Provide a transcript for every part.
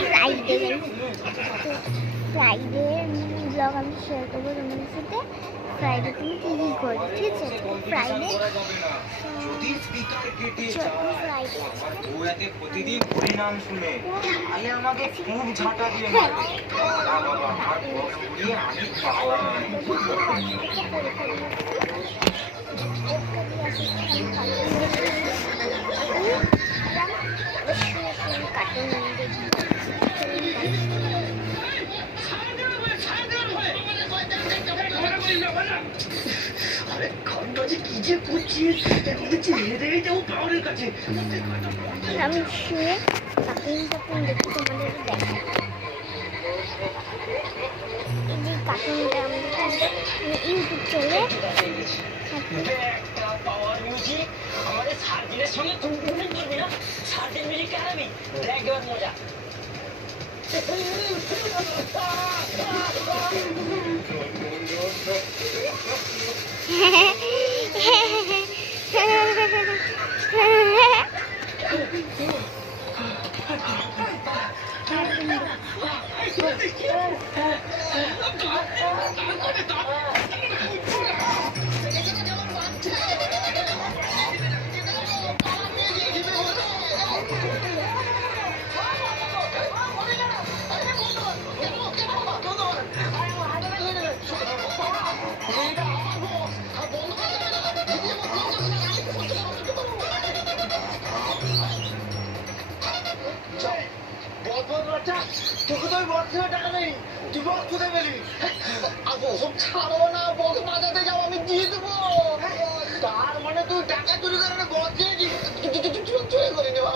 Friday Friday blog আমি share করবো তোমাদের সাথে। ফ্রাইডে তুমি কী কী করবে, ঠিক আছে? ফ্রাইডে প্রতিদিন পরিণাম শুনে আই আমাকে খুব ঝাঁটা দিয়ে মারে। আরে ঘন্টা যে কি যে করছিস, ছেড়ে দিয়ে যাবো পাওয়ারের কাছে। আমি শুয়ে কার্টুন দেখি, তোমাদের দেখাই। এই যে কার্টুনটা ইউটিউব চলে একটা পাওয়ার মিউজিক আমাদের সার্জিনের সঙ্গে তুই করবি না? সার্জিন মিউজিক আরামি দেখ এবার মজা। তোকে তো বর্ষা টাকা নেই, তুই বক্স কোথায় পেলি? ছাড়ো না, বক্স বাজাতে যাও, আমি দিয়ে দেবো। তার মানে তুই টাকা চুরি করে না বক্স দিয়েছিস? চুরি করে নেওয়া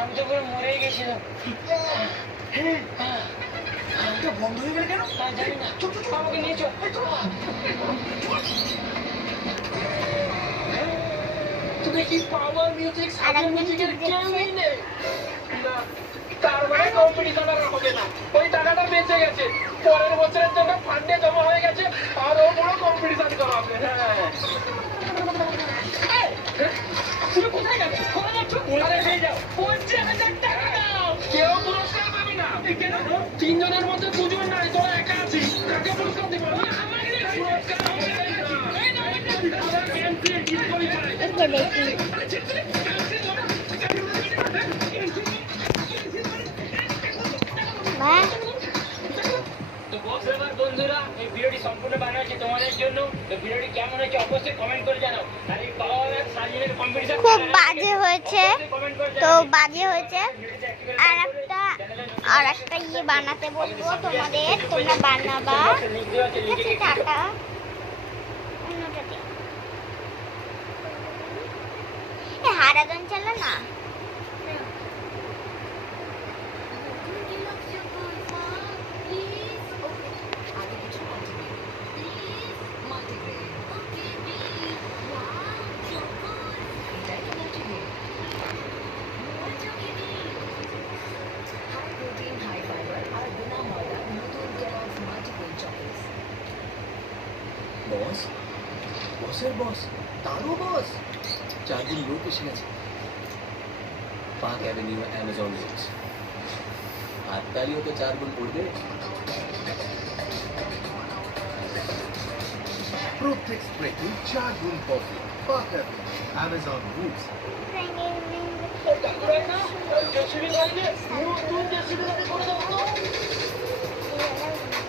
আমি তো পুরো মরেই গেছিলাম। বন্ধ হয়ে গেল কেন জানি না। আমাকে নিয়ে চল। তুমি কি পাওয়ার মিউজিক সার্টিফিকেট কেউই নেই? তার মানে কম্পিটিশন আর হবে না, ওই টাকাটা বেঁচে গেছে, পরের বছরের জন্য ফান্ডে জমা হয়ে গেছে, আরো বড় কম্পিটিশন করা হবে। হ্যাঁ তুমি কোথায় গেছো? আরে হয়ে যাও, 50,000 টাকা দাও। কেউ পুরস্কার পাবি না। কেন? 3 জনের মধ্যে 2 জন নাই, তোরা একা আছিস, কাকে পুরস্কার দিব? বন্ধুরা, এই ভিডিওটি সম্পূর্ণ বানাচ্ছি তোমাদের জন্য। তো ভিডিওটি কেমন হয়েছে অবশ্যই কমেন্ট করে জানাও। আর এই পাওয়ার সার্জিনের কম্পিটিশন খুব বাজে হয়েছে, তো বাজে হয়েছে। আর একটা ইয়ে বানাতে বলবো তোমাদের, তোমরা বানাবা, ঠিক আছে? টাটা। অন্যটাতে হারাদন চালা না। বস, বসের বস, তারও বস, 4 দিন লোক এসে গেছে। পার্ক অ্যাভিনিউ অ্যামাজন রুটস, হাততালিও তো 4 গুণ পড়বে। প্রত্যেক স্প্রেতে 4 গুণ coffee. Park avenue Amazon roots. Thank you.